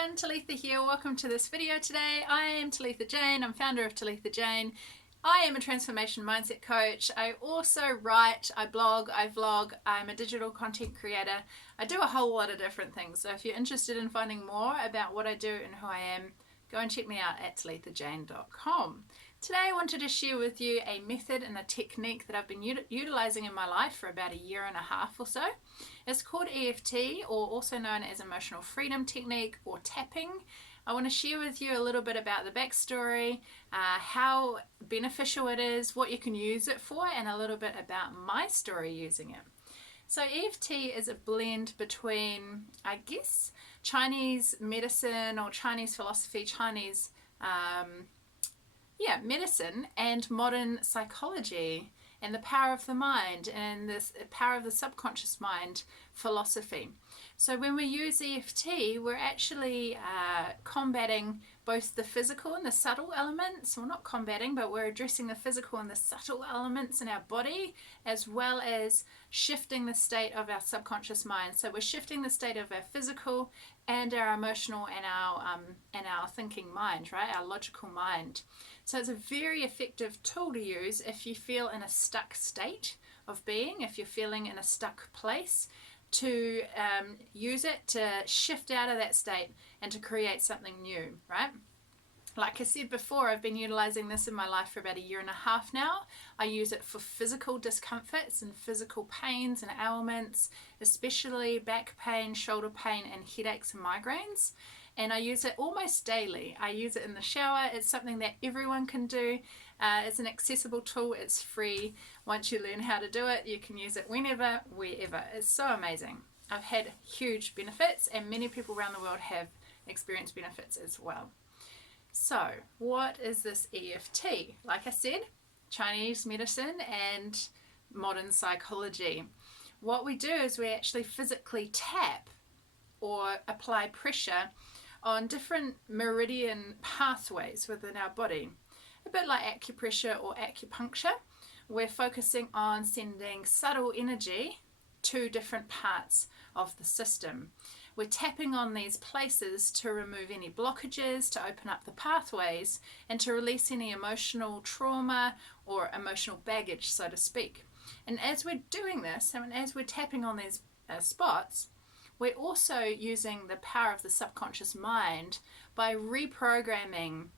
everyone, Tulletha here. Welcome to this video today. I am Tulletha Jane. I'm founder of Tulletha Jane. I am a transformation mindset coach. I also write, I blog, I vlog. I'm a digital content creator. I do a whole lot of different things. So if you're interested in finding more about what I do and who I am, go and check me out at tullethajane.com. Today I wanted to share with you a method and a technique that I've been utilizing in my life for about a year and a half or so. It's called EFT, or also known as emotional freedom technique or tapping. I want to share with you a little bit about the backstory, how beneficial it is, what you can use it for, and a little bit about my story using it. So EFT is a blend between, I guess, Chinese medicine or Chinese philosophy, Chinese medicine and modern psychology and the power of the mind and this power of the subconscious mind philosophy. So when we use EFT, we're actually combating both the physical and the subtle elements. Well, not combating, but we're addressing the physical and the subtle elements in our body, as well as shifting the state of our subconscious mind. So we're shifting the state of our physical and our emotional and our thinking mind, right? Our logical mind. So it's a very effective tool to use if you feel in a stuck state of being, if you're feeling in a stuck place, to use it to shift out of that state and to create something new, right? Like I said before, I've been utilizing this in my life for about a year and a half now. I use it for physical discomforts and physical pains and ailments, especially back pain, shoulder pain, and headaches and migraines. And I use it almost daily. I use it in the shower. It's something that everyone can do. It's an accessible tool. It's free. Once you learn how to do it, you can use it whenever, wherever. It's so amazing. I've had huge benefits, and many people around the world have experienced benefits as well. So, what is this EFT? Like I said, Chinese medicine and modern psychology. What we do is we actually physically tap or apply pressure on different meridian pathways within our body. A bit like acupressure or acupuncture. We're focusing on sending subtle energy to different parts of the system. We're tapping on these places to remove any blockages, to open up the pathways, and to release any emotional trauma or emotional baggage, so to speak. And as we're doing this, and as we're tapping on these spots, we're also using the power of the subconscious mind by reprogramming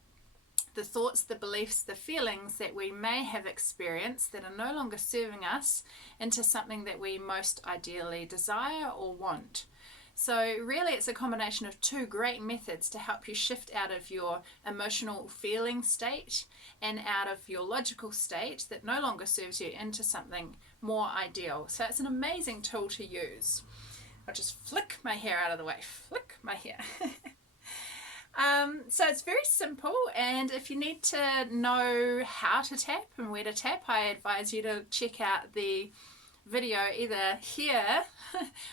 the thoughts, the beliefs, the feelings that we may have experienced that are no longer serving us into something that we most ideally desire or want. So really it's a combination of two great methods to help you shift out of your emotional feeling state and out of your logical state that no longer serves you into something more ideal. So it's an amazing tool to use. I'll just flick my hair out of the way. Flick my hair. So it's very simple, and if you need to know how to tap and where to tap, I advise you to check out the video either here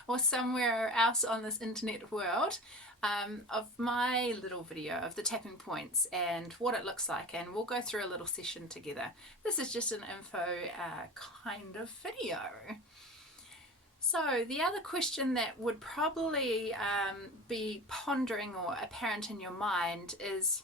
or somewhere else on this internet world of my little video of the tapping points and what it looks like, and we'll go through a little session together. This is just an info kind of video. So the other question that would probably be pondering or apparent in your mind is,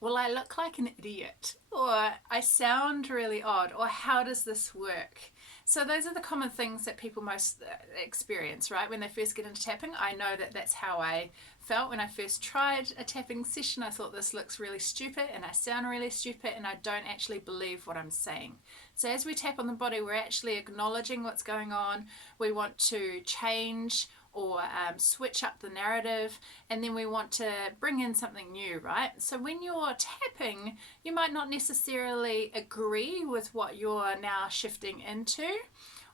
will I look like an idiot? Or I sound really odd? Or how does this work? So those are the common things that people most experience, right? When they first get into tapping. I know that that's how I felt when I first tried a tapping session. I thought this looks really stupid and I sound really stupid and I don't actually believe what I'm saying. So as we tap on the body, we're actually acknowledging what's going on. We want to change or switch up the narrative, and then we want to bring in something new, right? So when you're tapping, you might not necessarily agree with what you're now shifting into,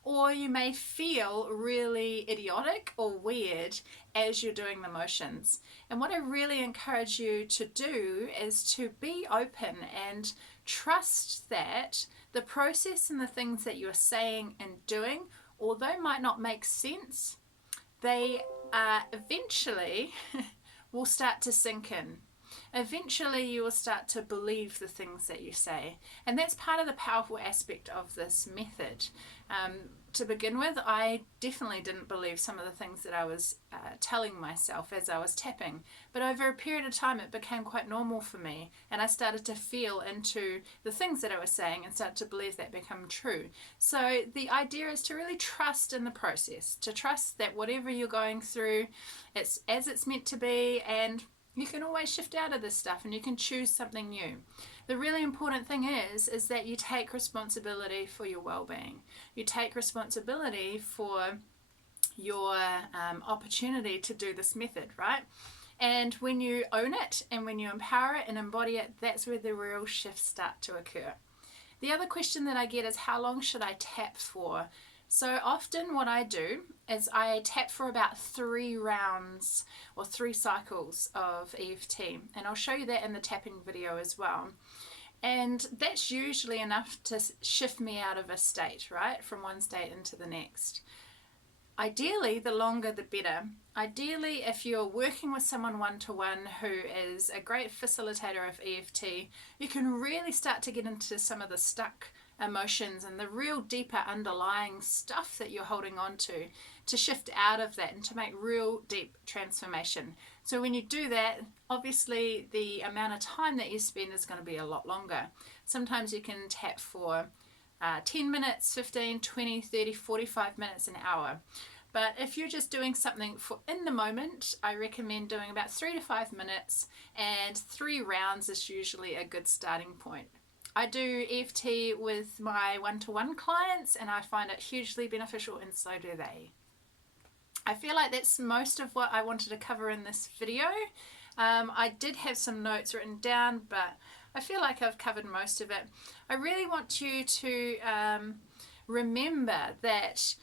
or you may feel really idiotic or weird as you're doing the motions. And what I really encourage you to do is to be open and trust that the process and the things that you're saying and doing, although might not make sense, they eventually will start to sink in. Eventually you will start to believe the things that you say, and that's part of the powerful aspect of this method. to begin with, I definitely didn't believe some of the things that I was telling myself as I was tapping. But over a period of time, it became quite normal for me, and I started to feel into the things that I was saying and start to believe that become true. So the idea is to really trust in the process, to trust that whatever you're going through, it's as it's meant to be, and you can always shift out of this stuff and you can choose something new. The really important thing is that you take responsibility for your well-being. You take responsibility for your opportunity to do this method, right? And when you own it and when you empower it and embody it, that's where the real shifts start to occur. The other question that I get is, how long should I tap for? So often what I do is I tap for about 3 rounds or 3 cycles of EFT, and I'll show you that in the tapping video as well. And that's usually enough to shift me out of a state, right, from one state into the next. Ideally, the longer the better. Ideally, if you're working with someone one-to-one who is a great facilitator of EFT, you can really start to get into some of the stuck emotions and the real deeper underlying stuff that you're holding on to shift out of that and to make real deep transformation. So when you do that, obviously the amount of time that you spend is going to be a lot longer. Sometimes you can tap for 10 minutes, 15, 20, 30, 45 minutes, an hour. But if you're just doing something for in the moment, I recommend doing about 3 to 5 minutes, and 3 rounds is usually a good starting point. I do EFT with my one-to-one clients and I find it hugely beneficial, and so do they. I feel like that's most of what I wanted to cover in this video. I did have some notes written down, but I feel like I've covered most of it. I really want you to remember that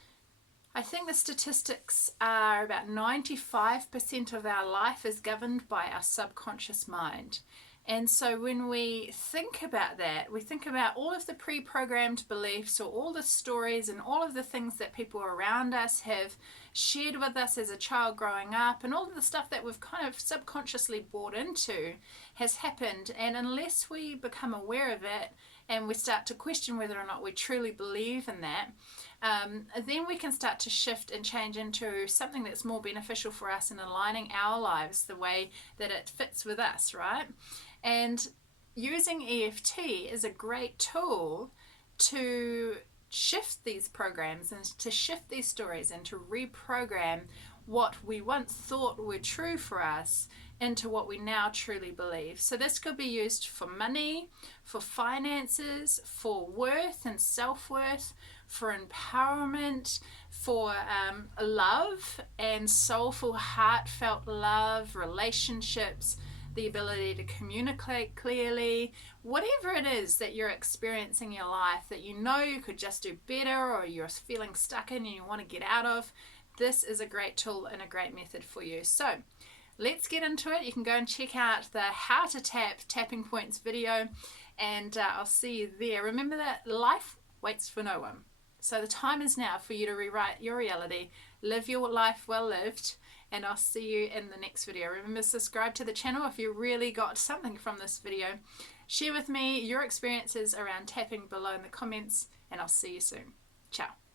I think the statistics are about 95% of our life is governed by our subconscious mind. And so when we think about that, we think about all of the pre-programmed beliefs or all the stories and all of the things that people around us have shared with us as a child growing up, and all of the stuff that we've kind of subconsciously bought into has happened. And unless we become aware of it and we start to question whether or not we truly believe in that, then we can start to shift and change into something that's more beneficial for us and aligning our lives the way that it fits with us, right? And using EFT is a great tool to shift these programs and to shift these stories and to reprogram what we once thought were true for us into what we now truly believe. So this could be used for money, for finances, for worth and self-worth, for empowerment, for love and soulful, heartfelt love, relationships, the ability to communicate clearly, whatever it is that you're experiencing in your life that you know you could just do better or you're feeling stuck in and you want to get out of, this is a great tool and a great method for you. So let's get into it. You can go and check out the How to Tap Tapping Points video, and I'll see you there. Remember that life waits for no one. So the time is now for you to rewrite your reality, live your life well lived, and I'll see you in the next video. Remember, subscribe to the channel if you really got something from this video. Share with me your experiences around tapping below in the comments, and I'll see you soon. Ciao.